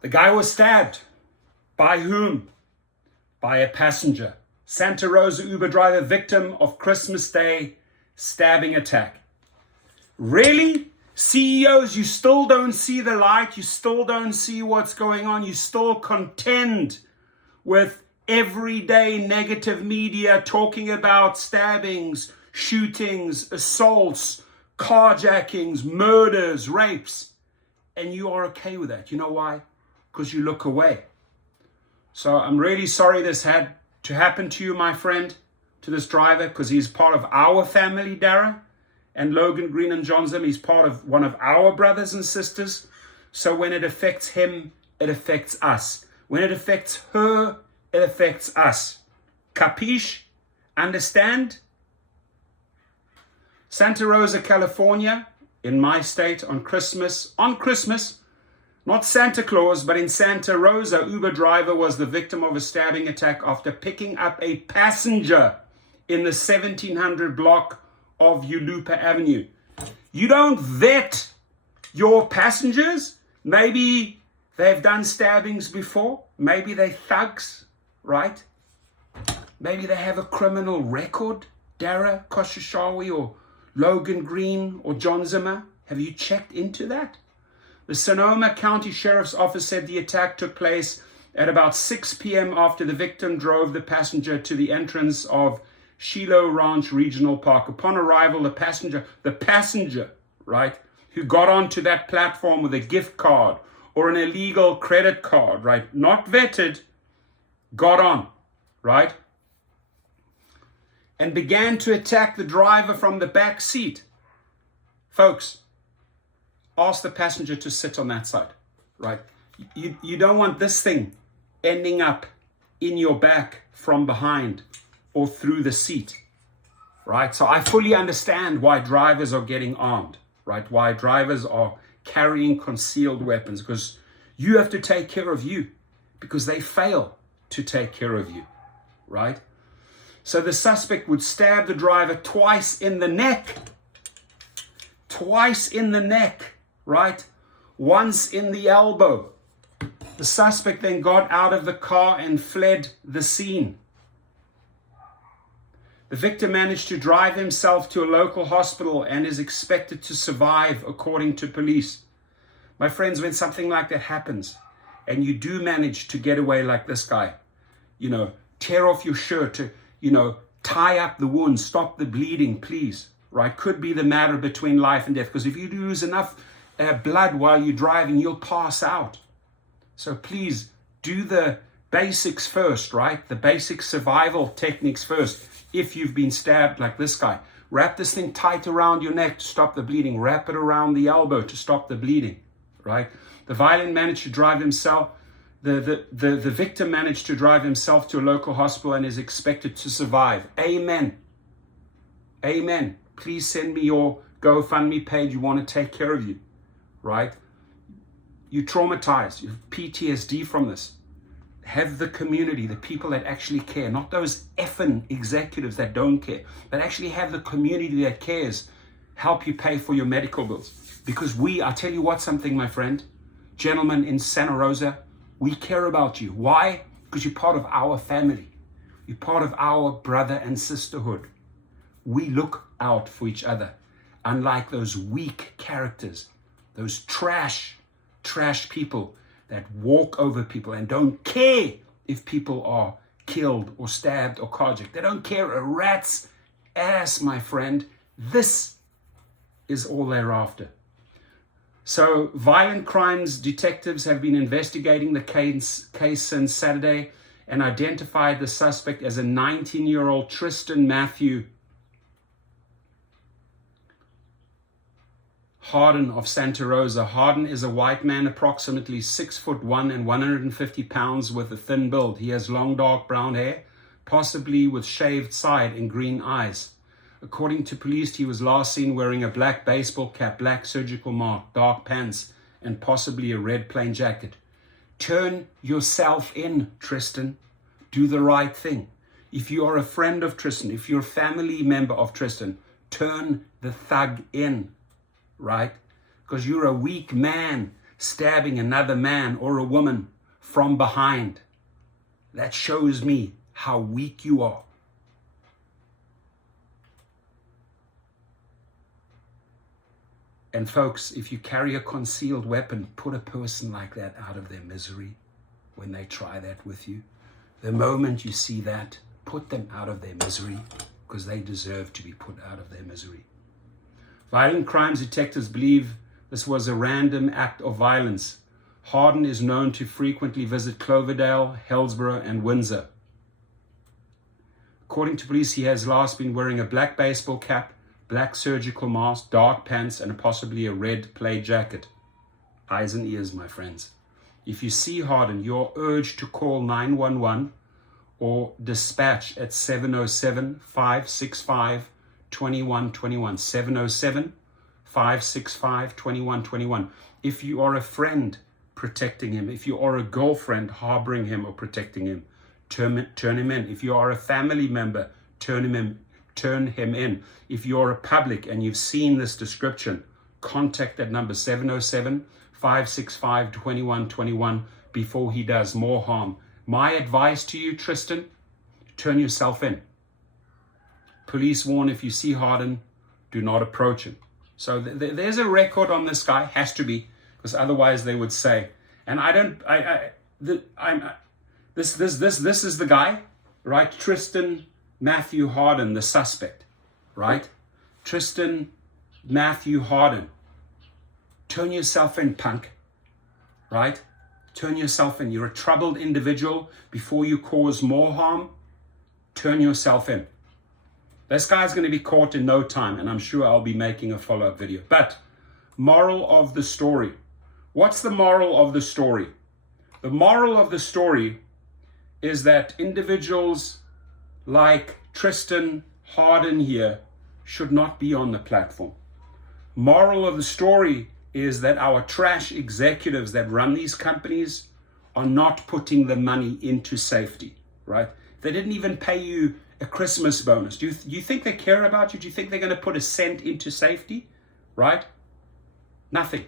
The guy was stabbed. By whom? By a passenger. Santa Rosa Uber driver victim of Christmas Day stabbing attack. Really? CEOs, you still don't see the light. You still don't see what's going on. You still contend with everyday negative media talking about stabbings, shootings, assaults, carjackings, murders, rapes. And you are okay with that. You know why? Because you look away. So I'm really sorry this had to happen to you, my friend, to this driver, because he's part of our family, Dara, and Logan Green and Johnson. He's part of one of our brothers and sisters. So when it affects him, it affects us. When it affects her, it affects us. Capiche? Understand? Santa Rosa, California, in my state, on Christmas, not Santa Claus, but in Santa Rosa, Uber driver was the victim of a stabbing attack after picking up a passenger in the 1700 block of Yulupa Avenue. You don't vet your passengers. Maybe they've done stabbings before. Maybe they're thugs, right? Maybe they have a criminal record. Dara Koshashawi or Logan Green or John Zimmer. Have you checked into that? The Sonoma County Sheriff's Office said the attack took place at about 6 p.m. after the victim drove the passenger to the entrance of Shiloh Ranch Regional Park. Upon arrival, the passenger, right, who got onto that platform with a gift card or an illegal credit card, right, not vetted, got on, right, and began to attack the driver from the back seat. Folks, ask the passenger to sit on that side, right? You don't want this thing ending up in your back from behind or through the seat, right? So I fully understand why drivers are getting armed, right? Why drivers are carrying concealed weapons, because you have to take care of you, because they fail to take care of you, right? So the suspect would stab the driver twice in the neck, right? Once in the elbow. The suspect then got out of the car and fled the scene. The victim managed to drive himself to a local hospital and is expected to survive, according to police. My friends, when something like that happens and you do manage to get away like this guy, tear off your shirt to, tie up the wound, stop the bleeding, please, right? Could be the matter between life and death, because if you lose enough blood while you're driving, you'll pass out. So please do the basics first, right? The basic survival techniques first. If you've been stabbed like this guy, wrap this thing tight around your neck to stop the bleeding. Wrap it around the elbow to stop the bleeding, right? The victim managed to drive himself to a local hospital and is expected to survive. Amen. Amen. Please send me your GoFundMe page. You want to take care of you, right? You're traumatized. You have PTSD from this. Have the community, the people that actually care, not those effing executives that don't care, but actually have the community that cares help you pay for your medical bills. Because I tell you what, something, my friend, gentlemen in Santa Rosa, we care about you. Why? Because you're part of our family. You're part of our brother and sisterhood. We look out for each other. Unlike those weak characters, those trash people that walk over people and don't care if people are killed or stabbed or carjacked. They don't care a rat's ass, my friend. This is all they're after. So violent crimes detectives have been investigating the case since Saturday and identified the suspect as a 19-year-old Tristan Matthew Harden of Santa Rosa. Harden is a white man, approximately 6'1" and 150 pounds, with a thin build. He has long dark brown hair, possibly with shaved side and green eyes. According to police, he was last seen wearing a black baseball cap, black surgical mark, dark pants, and possibly a red plain jacket. Turn yourself in, Tristan. Do the right thing. If you are a friend of Tristan, if you're a family member of Tristan, turn the thug in. Right? Because you're a weak man stabbing another man or a woman from behind. That shows me how weak you are. And folks, if you carry a concealed weapon, put a person like that out of their misery when they try that with you. The moment you see that, put them out of their misery, because they deserve to be put out of their misery. Violent crimes detectives believe this was a random act of violence. Harden is known to frequently visit Cloverdale, Hillsborough, and Windsor. According to police, he has last been wearing a black baseball cap, black surgical mask, dark pants, and possibly a red plaid jacket. Eyes and ears, my friends. If you see Harden, you're urged to call 911 or dispatch at 707-565-2121. 707-565-2121. If you are a friend protecting him, if you are a girlfriend harboring him or protecting him, turn him in. If you are a family member, turn him in. If you're a public and you've seen this description, contact that number 707-565-2121 before he does more harm. My advice to you, Tristan, turn yourself in. Police warn, if you see Harden, do not approach him. So there's a record on this guy, has to be, because otherwise they would say, and this is the guy, right? Tristan Matthew Harden, the suspect, right? Tristan Matthew Harden. Turn yourself in, punk, right? Turn yourself in. You're a troubled individual. Before you cause more harm, turn yourself in. This guy's going to be caught in no time, and I'm sure I'll be making a follow-up video. But moral of the story. What's the moral of the story? The moral of the story is that individuals like Tristan Harden here should not be on the platform. Moral of the story is that our trash executives that run these companies are not putting the money into safety, right? They didn't even pay you a Christmas bonus. Do you think they care about you? Do you think they're going to put a cent into safety, right? Nothing.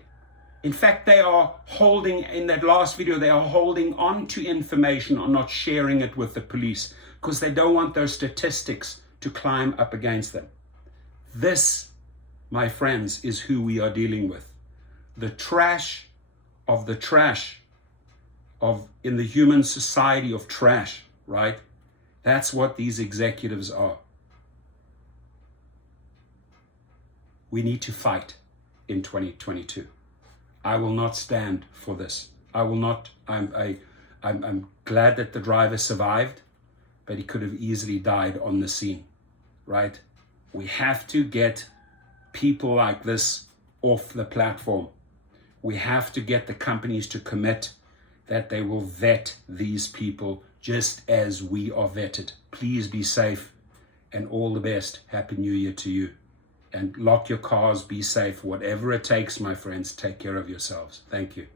In fact, they are holding, in that last video, they are holding on to information or not sharing it with the police because they don't want those statistics to climb up against them. This, my friends, is who we are dealing with. The trash of in the human society of trash, right? That's what these executives are. We need to fight in 2022. I will not stand for this. I will not. I'm glad that the driver survived, but he could have easily died on the scene, right? We have to get people like this off the platform. We have to get the companies to commit that they will vet these people just as we are vetted. Please be safe and all the best. Happy New Year to you. And lock your cars, be safe. Whatever it takes, my friends, take care of yourselves. Thank you.